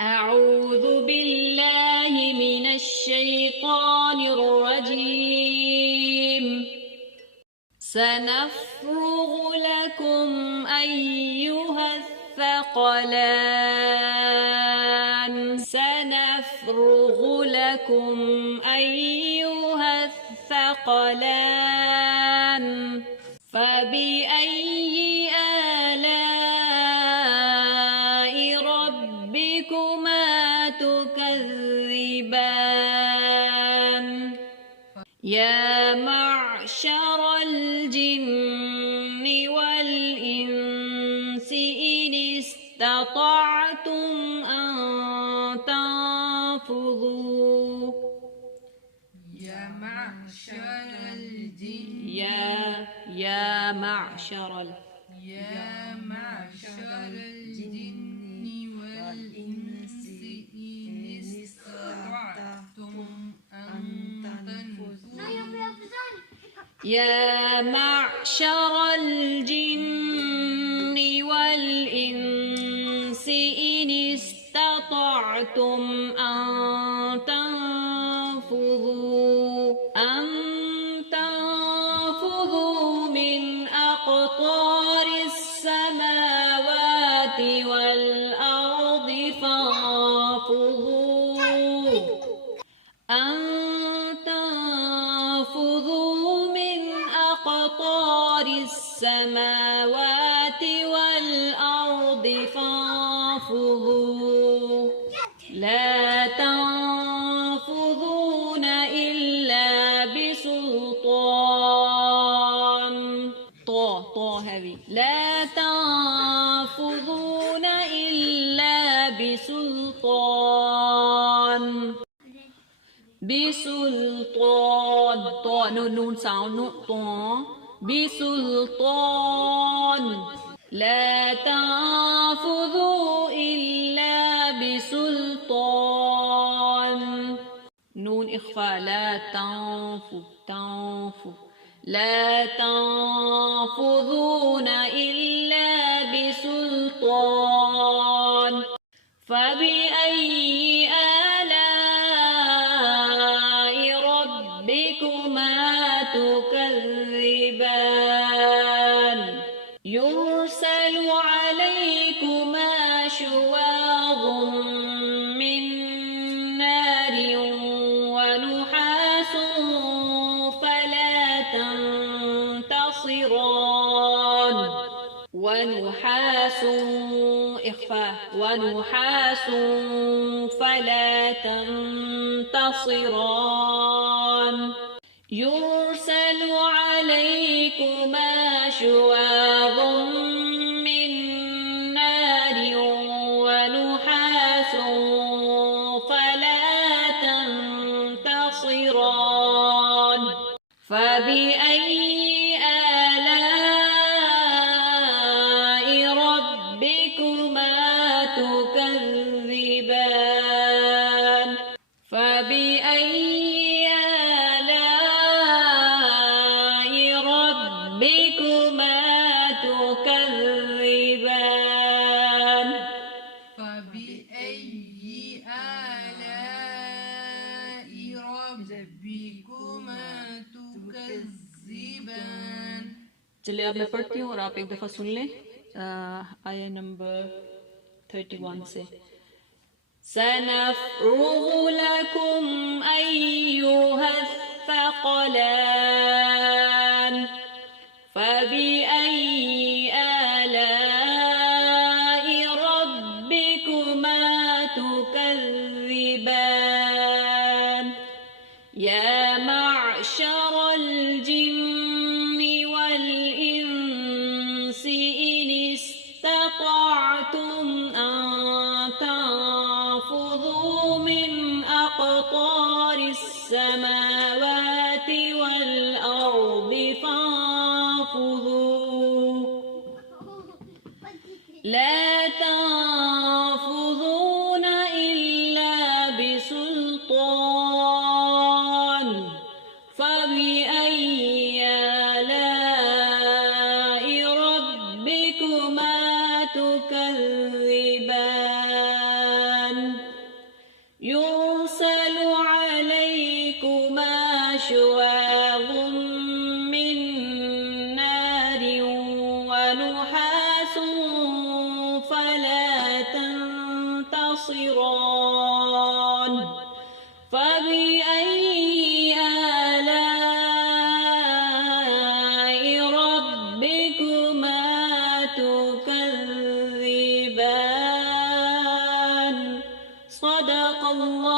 أعوذ بالله من الشيطان الرجيم. سنفرغ لكم أيها الثقلان. سنفرغ لكم أيها الثقلان. فبأي آلاء ربكما تكذبان. يا معشر الجن والإنس إن استطعتم أن تنفذوا. يا معشر الجن يا معشر الجن والإنس إن استطعتم أن تنفذوا. يا معشر الجن والإنس إن استطعتم أن تنفذوا من أقطار السماوات والأرض فانفذوا. أقطار السماوات والأرض فانفذوا. لا تنفذون إلا بسلطان. لا تنفذون إلا بسلطان. نون ساوند بسلطان. لا تنفذوا إلا بسلطان. نون إخفاء. لا تنفذون إلا بسلطان. فبأي آلاء ربكما تكذبان. يرسل عليكما شواظ من نار ونحاس فلا تنتصران. ونحاس فلا تنتصران. يرسل عليكما شواظ من نار ونحاس فلا تنتصران. فبأي آلاء ربكما تكذبان. فبأي آلاء ربكما تكذبان. فبأي آلاء ربكما تكذبان. चलिए अब मैं पढ़ती हूँ और आप एक दफ़ा सुन लें आया नंबर 31 से। سنفرغ لكم أيها الثقلان. فبأي آلاء ربكما تكذبان. يا معشر الجن والإنس إن استطعتم أن تنفذوا من أقطار السماوات والأرض فانفذوا. لا تنفذون إلا بسلطان. فبأي آلاء ربكما تكذبان. تنتصران فبأي آلاء ربكما تكذبان صدق الله